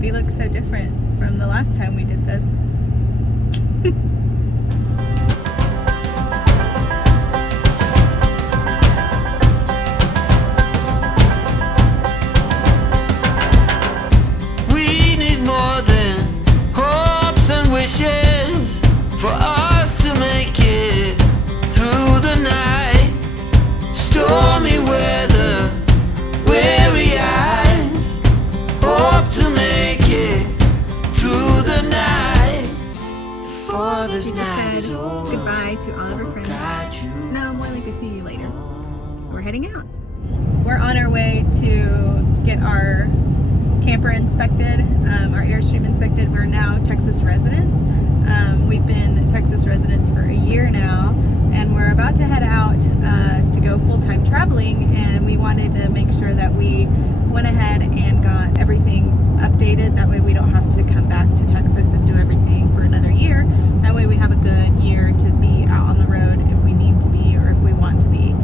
We look so different from the last time we did this. We need more than hopes and wishes for us to make it through the night. Stormy weather, weary eyes, hope to make it through the night. For this She just night said is over, goodbye to all of her friends. got you. No, more like a see you later. So we're heading out. We're on our way to get our camper inspected, our Airstream inspected. We're now Texas residents. We've been Texas residents for a year now, and we're about to head out to go full-time traveling, and we wanted to make sure that we went ahead and got everything updated. That way we don't have to come back to Texas and do everything for another year. That way we have a good year to be out on the road if we need to be or if we want to be.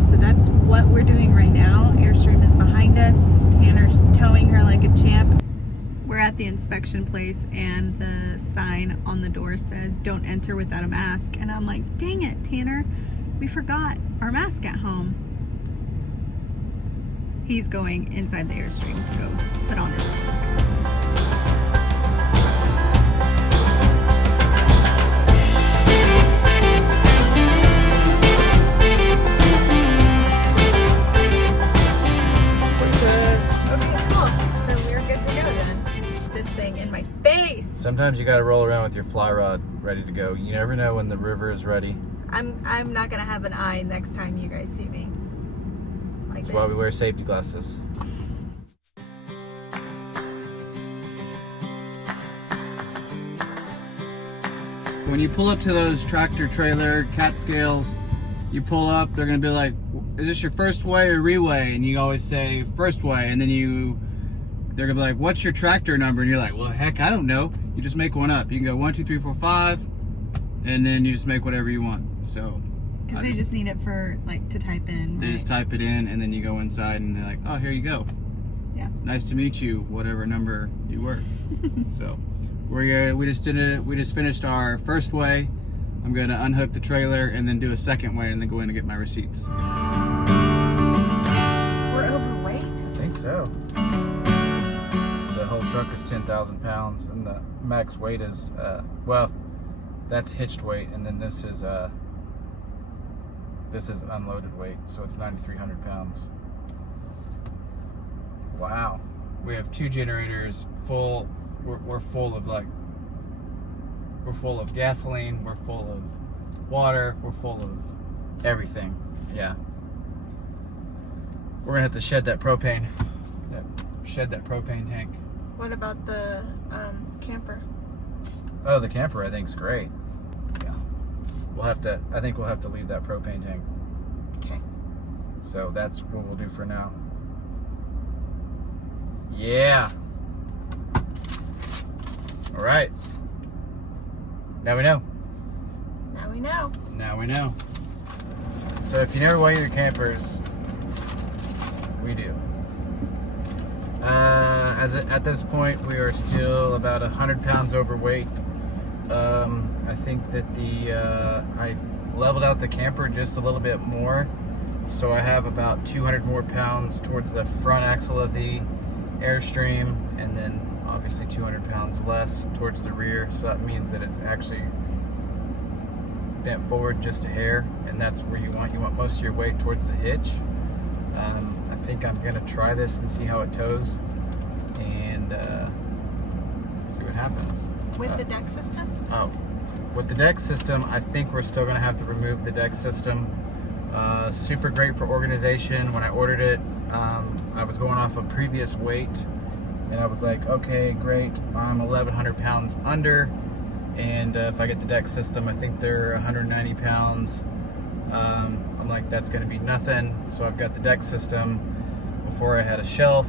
So that's what we're doing right now. Airstream is behind us. Tanner's towing her like a champ. We're at the inspection place and the sign on the door says don't enter without a mask, and I'm like, dang it, Tanner, we forgot our mask at home. He's going inside the Airstream to go put on his mask. Sometimes you gotta roll around with your fly rod ready to go. You never know when the river is ready. I'm not gonna have an eye next time you guys see me. Like That's why we wear safety glasses. When you pull up to those tractor trailer cat scales, you pull up, they're gonna be like, is this your first weigh or reweigh? And you always say first weigh, and then they're gonna be like, what's your tractor number? And you're like, well, heck, I don't know. You just make one up. You can go 1, 2, 3, 4, 5, and then you just make whatever you want. So, because they just need it for like to type in. They just type it in, and then you go inside, and they're like, oh, here you go. Yeah. Nice to meet you, whatever number you were. So, we just finished our first weigh. I'm gonna unhook the trailer and then do a second weigh, and then go in and get my receipts. We're overweight? I think so. The whole truck is 10,000 pounds, and the max weight is, well, that's hitched weight, and then this is unloaded weight, so it's 9,300 pounds. Wow. We have 2 generators full. We're full of gasoline, we're full of water, we're full of everything. Yeah. We're gonna have to shed that propane. Shed that propane tank. What about the camper? Oh, the camper I think is great. Yeah. I think we'll have to leave that propane tank. Okay. So that's what we'll do for now. Yeah. All right. Now we know. Now we know. Now we know. So if you never weigh your campers, we do. At this point, we are still about 100 pounds overweight. I think that I leveled out the camper just a little bit more, so I have about 200 more pounds towards the front axle of the Airstream, and then obviously 200 pounds less towards the rear. So that means that it's actually bent forward just a hair, and that's where you want most of your weight towards the hitch. I think I'm gonna try this and see how it tows, and see what happens. With the deck system? Oh, with the deck system, I think we're still gonna have to remove the deck system. Super great for organization. When I ordered it, I was going off a previous weight, and I was like, okay, great, I'm 1,100 pounds under, and if I get the deck system, I think they're 190 pounds. I'm like, that's gonna be nothing. So I've got the deck system. Before I had a shelf,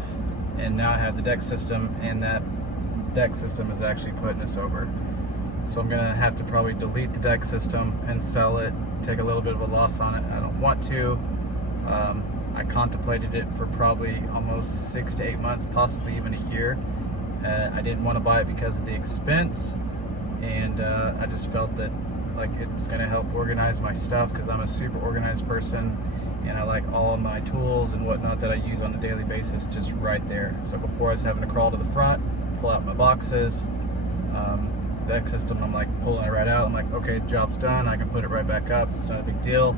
and now I have the deck system, and that deck system is actually putting us over. So I'm gonna have to probably delete the deck system and sell it, take a little bit of a loss on it. I don't want to. I contemplated it for probably almost 6 to 8 months, possibly even a year. I didn't want to buy it because of the expense, and I just felt that like it was going to help organize my stuff, because I'm a super organized person, and I like all of my tools and whatnot that I use on a daily basis just right there. So before I was having to crawl to the front, pull out my boxes, the deck system, I'm like pulling it right out. I'm like, okay, job's done. I can put it right back up. It's not a big deal.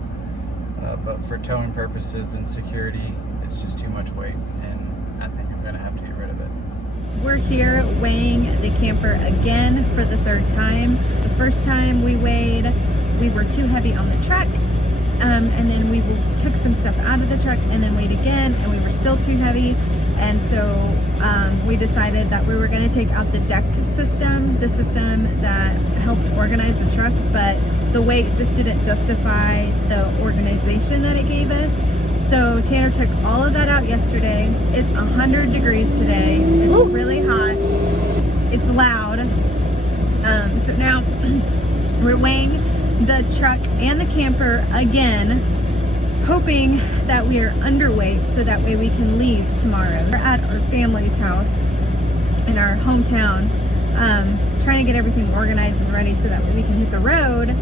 But for towing purposes and security, it's just too much weight, and I think I'm gonna have to get rid of it. We're here weighing the camper again for the third time. The first time we weighed, we were too heavy on the truck, and then we took some stuff out of the truck and then weighed again, and we were still too heavy. And so we decided that we were going to take out the deck system, the system that helped organize the truck, but the weight just didn't justify the organization that it gave us. So Tanner took all of that out yesterday. It's 100 degrees today. It's really hot. It's loud. So now we're weighing the truck and the camper again, hoping that we are underweight so that way we can leave tomorrow. We're at our family's house in our hometown, trying to get everything organized and ready so that way we can hit the road,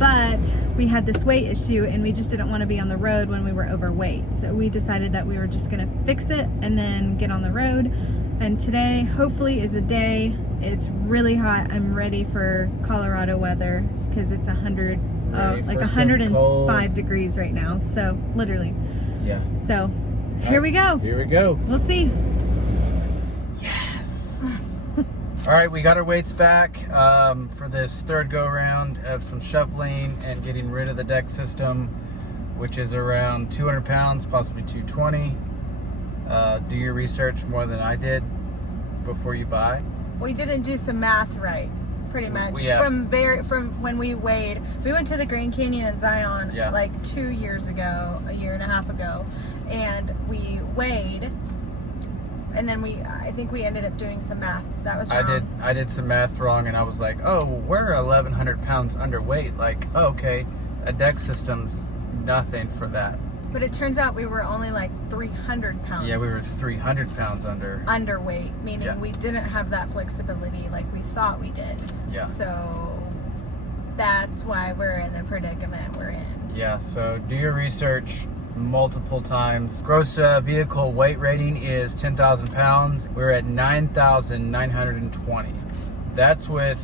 but we had this weight issue and we just didn't want to be on the road when we were overweight. So we decided that we were just going to fix it and then get on the road. And today hopefully is a day. It's really hot. I'm ready for Colorado weather because it's 105 degrees right now. So literally. Yeah. So here we go. Here we go. We'll see. Yes. All right, we got our weights back for this third go around of some shuffling and getting rid of the deck system, which is around 200 pounds, possibly 220. Do your research more than I did before you buy. We didn't do some math right, pretty much. Yeah. From when we weighed, we went to the Grand Canyon in Zion like 2 years ago, a year and a half ago, and we weighed, and then I think we ended up doing some math. That was wrong. I did some math wrong, and I was like, oh, we're 1,100 pounds underweight. Like, oh, okay, a deck system's nothing for that. But it turns out we were only like 300 pounds. Yeah, we were 300 pounds underweight, meaning we didn't have that flexibility like we thought we did. Yeah. So that's why we're in the predicament we're in. Yeah, so do your research multiple times. Gross vehicle weight rating is 10,000 pounds. We're at 9,920. That's with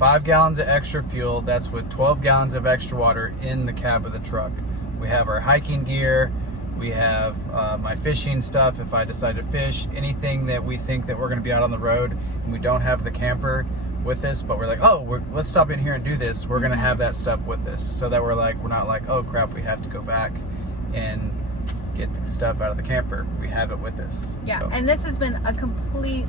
5 gallons of extra fuel. That's with 12 gallons of extra water in the cab of the truck. We have our hiking gear, we have my fishing stuff if I decide to fish, anything that we think that we're going to be out on the road and we don't have the camper with us, but we're like, oh, let's stop in here and do this. We're going to have that stuff with us so that we're not like, oh crap, we have to go back and get the stuff out of the camper. We have it with us. Yeah, so. And this has been a complete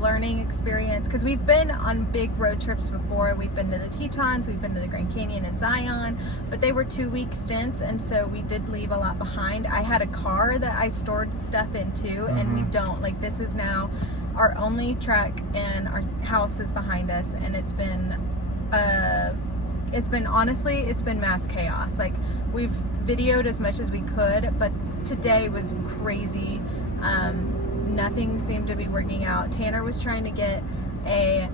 learning experience because we've been on big road trips before. We've been to the Tetons, we've been to the Grand Canyon and Zion, but they were 2-week stints, and so we did leave a lot behind. I had a car that I stored stuff into, and we don't. This is now our only truck, and our house is behind us, and it's been honestly, it's been mass chaos. We've videoed as much as we could, but today was crazy. Nothing seemed to be working out. Tanner was trying to get a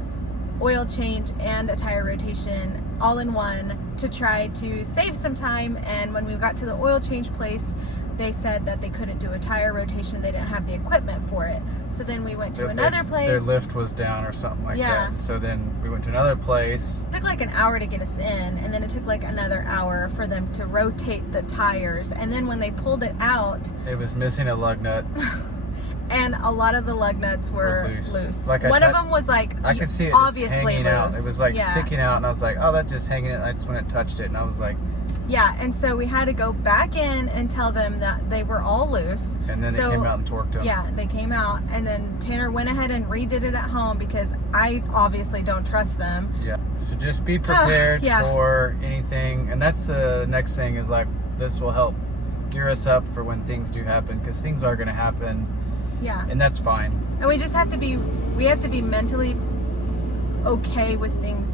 oil change and a tire rotation all in one to try to save some time, and when we got to the oil change place, they said that they couldn't do a tire rotation. They didn't have the equipment for it. So then we went to another place. Their lift was down or something like that. So then we went to another place. It took an hour to get us in, and then it took another hour for them to rotate the tires. And then when they pulled it out, it was missing a lug nut. And a lot of the lug nuts were loose. One of them was I could see it obviously hanging out. It was sticking out, and I was like, oh, that's just hanging it. I just went and touched it, and I was like, yeah, and so we had to go back in and tell them that they were all loose. And then they came out and torqued them. Yeah, they came out, and then Tanner went ahead and redid it at home because I obviously don't trust them. Yeah, so just be prepared for anything. And that's the next thing is this will help gear us up for when things do happen, because things are going to happen. Yeah. And that's fine. And we just have to be mentally okay with things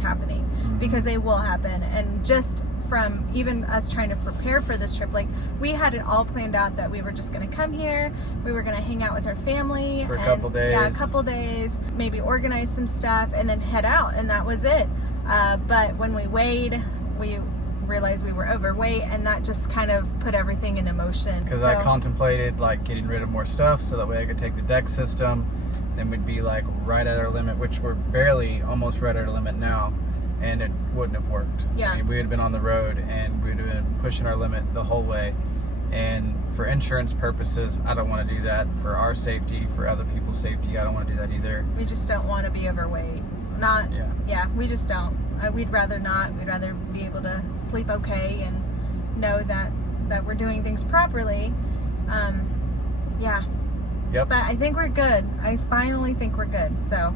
happening, because they will happen, and just from even us trying to prepare for this trip. Like, we had it all planned out that we were just going to come here, we were going to hang out with our family for a and, couple days. Yeah, a couple days, maybe organize some stuff and then head out, and that was it. But when we weighed, we realized we were overweight, and that just kind of put everything into motion. Because I contemplated like getting rid of more stuff so that way I could take the deck system, then we'd be like right at our limit, which we're barely almost right at our limit now, and it wouldn't have worked. Yeah. I mean, we would have been on the road and we would have been pushing our limit the whole way. And for insurance purposes, I don't want to do that. For our safety, for other people's safety, I don't want to do that either. We just don't want to be overweight. We just don't. We'd rather not. We'd rather be able to sleep okay and know that we're doing things properly. Yep. But I think we're good. I finally think we're good. So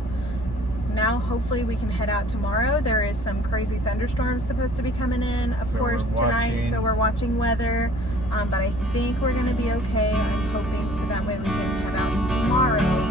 now hopefully we can head out tomorrow. There is some crazy thunderstorms supposed to be coming in, of course, tonight. So we're watching weather. But I think we're going to be okay. I'm hoping, so that way we can head out tomorrow